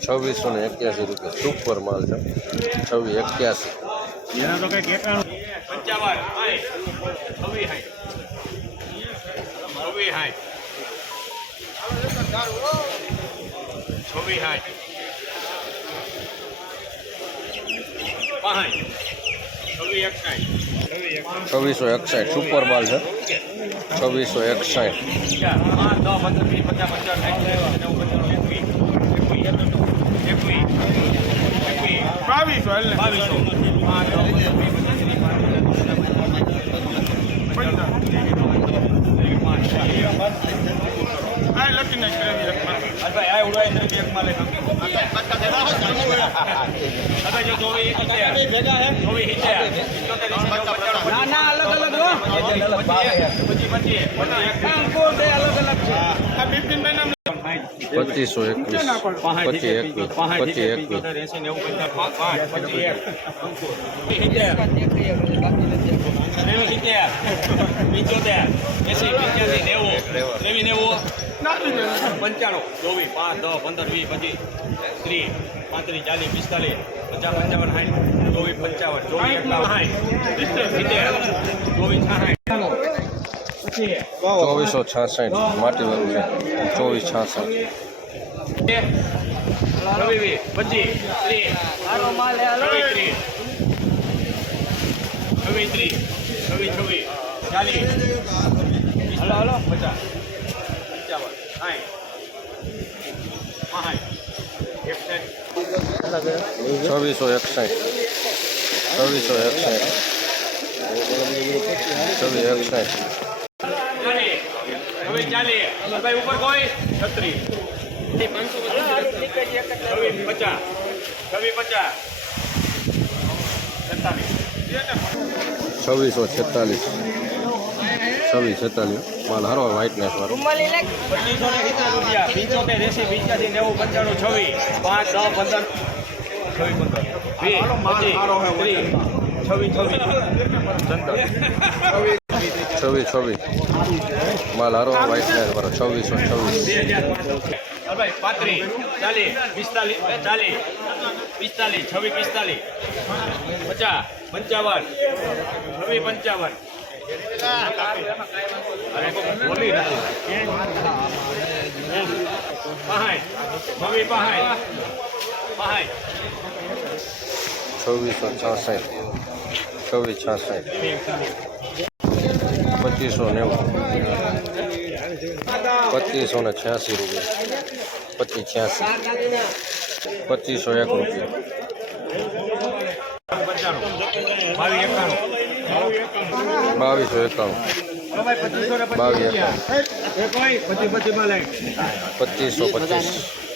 છવ્વીસો ને એક્યાસી રૂપિયા સુપર માલ છે છવ્વીસ એક્યાસી એના તો કઈ ઠેકાણું પંચાવન હાય છવ્વીસ હાય છવ્વીસ હાય છવ્વીસ હાય પાંચ છવ્વીસ એકસાઠ છવ્વીસ એકસાઠ છવ્વીસો એકસાઠ સુપર માલ છે છવ્વીસો એકસાઠ બાવીસો એટલે બાવીસો હે. ચોવીસ હિત્યા ના ના અલગ અલગ હો. પચીસ એકવીસ. પચીસ એકવીસ પચીસ એકવીસ. પંચોતેર. એસી પંચ્યાસી નેવું નેવી નેવું પંચાણું. ચોવીસ પાંચ દસ પંદર વીસ પચીસ. ત્રીસ પાંત્રીસ ચાલીસ પિસ્તાલીસ પચાસ પંચાવન સાઠ ચોવીસ પંચાવન ચોવીસ સાઠ સિત્તેર ચોવીસ છાસઠ માટી વાળું છે. ચોવીસ છાસઠ. હલો હલો છવ્વીસો એકસાઠ. છવ્વીસો એકસાઠ. છવ્વીસ એકસાઠ. છવ્વીસ ચાલી ભાઈ ઉપર કોઈ? છત્રી છવ્વીસ પચાસ. છવ્વીસ પચાસ. છવ્વીસો છેતાલીસ. છવ્વીસ છેતાલીસ. માલ હારો વ્હાઇટનેસ વાળો. પચીસો ને સિત્તેર રૂપિયા પંચોતેર એસી પંચ્યાસી નેવું પંચાણું છવ્વીસ. પાંચ દસ પંદર. છવ્વીસ પંદર. વીસ પચીસ ત્રીસ. છવ્વીસ. છવ્વીસ. છવ્વીસ માલ હારો વ્હાઇટનેસ વાળો. છવ્વીસો છવ્વીસ. પાંત્રીસ ચાલીસ પિસ્તાલીસ ચાલીસ પિસ્તાલીસ છવ્વીસ પિસ્તાલીસ પચાસ પંચાવન છવ્વીસ પંચાવન. છવ્વીસ છવ્વીસો છાસઠ. છવ્વીસ છાસઠ. પચીસો નેવું પચીસો ને છ્યાસી રૂપિયા. પચીસ છ્યાસી. પચીસો એક રૂપિયા. બાવીસો એકાણું. બાવીસ એકાણું. પચીસો પચીસ.